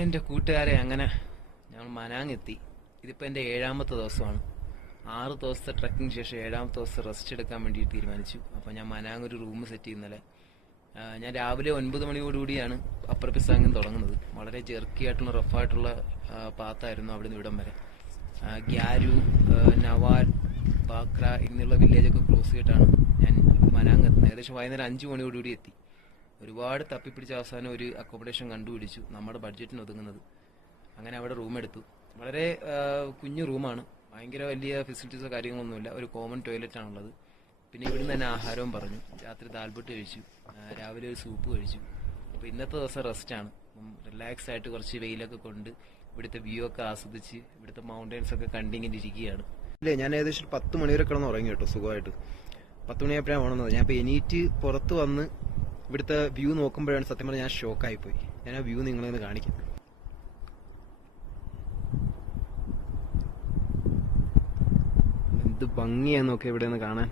എൻ്റെ കൂട്ടുകാരെ അങ്ങനെ ഞങ്ങൾ മനാങ് എത്തി. ഇതിപ്പോൾ എൻ്റെ 7ാമത്തെ ദിവസമാണ്. 6 ദിവസത്തെ ട്രക്കിംഗ് ശേഷം 7ാമത്തെ ദിവസം റെസ്റ്റ് എടുക്കാൻ വേണ്ടി തീരുമാനിച്ചു. അപ്പോൾ ഞാൻ മനാങ് ഒരു റൂം സെറ്റ് ചെയ്യുന്നല്ലേ. ഞാൻ രാവിലെ 9 മണിയോടുകൂടിയാണ് അപ്പർ പിസാങ്ങിൽ തുടങ്ങുന്നത്. വളരെ ജെർക്കി ആയിട്ടുള്ള റഫായിട്ടുള്ള പാത്തായിരുന്നു അവിടെ നിന്ന് ഇവിടം വരെ. ഗ്യാരു, നവാൽ, ബാക്ര എന്നുള്ള വില്ലേജൊക്കെ ക്രോസ് ചെയ്തിട്ടാണ് ഞാൻ മനാങ് എത്തുന്നത്. ഏകദേശം വൈകുന്നേരം 5 മണിയോടുകൂടി എത്തി. ഒരുപാട് തപ്പിപ്പിടിച്ച അവസാനം ഒരു അക്കോമഡേഷൻ കണ്ടുപിടിച്ചു, നമ്മുടെ ബഡ്ജറ്റിന് ഒതുങ്ങുന്നത്. അങ്ങനെ അവിടെ റൂം എടുത്തു. വളരെ കുഞ്ഞു റൂമാണ്, ഭയങ്കര വലിയ ഫെസിലിറ്റീസോ കാര്യങ്ങളൊന്നുമില്ല. ഒരു കോമൺ ടോയ്ലറ്റ് ആണുള്ളത്. പിന്നെ ഇവിടുന്ന് തന്നെ ആഹാരവും പറഞ്ഞു. രാത്രി ദാൽബട്ട് കഴിച്ചു, രാവിലെ ഒരു സൂപ്പ് കഴിച്ചു. അപ്പോൾ ഇന്നത്തെ ദിവസം റെസ്റ്റാണ്. റിലാക്സ് ആയിട്ട് കുറച്ച് വെയിലൊക്കെ കൊണ്ട് ഇവിടുത്തെ വ്യൂ ഒക്കെ ആസ്വദിച്ച് ഇവിടുത്തെ മൗണ്ടൻസ് ഒക്കെ കണ്ടിങ്ങനെ ഇരിക്കുകയാണ്. അല്ലേ, ഞാൻ ഏകദേശം 10 മണി വരെ കിടന്ന് ഉറങ്ങി കേട്ടോ, സുഖമായിട്ട്. 10 മണിയായപ്പോഴാണ് ഉണർന്നത്. ഞാൻ ഇപ്പോൾ എണീറ്റ് പുറത്ത് വന്ന് ഇവിടുത്തെ വ്യൂ നോക്കുമ്പോഴാണ് സത്യം പറഞ്ഞാൽ ഞാൻ ഷോക്കായിപ്പോയി. ഞാൻ ആ വ്യൂ നിങ്ങളൊന്ന് കാണിക്കാം. എന്ത് ഭംഗിയാന്ന് നോക്കി ഇവിടെ നിന്ന് കാണാൻ.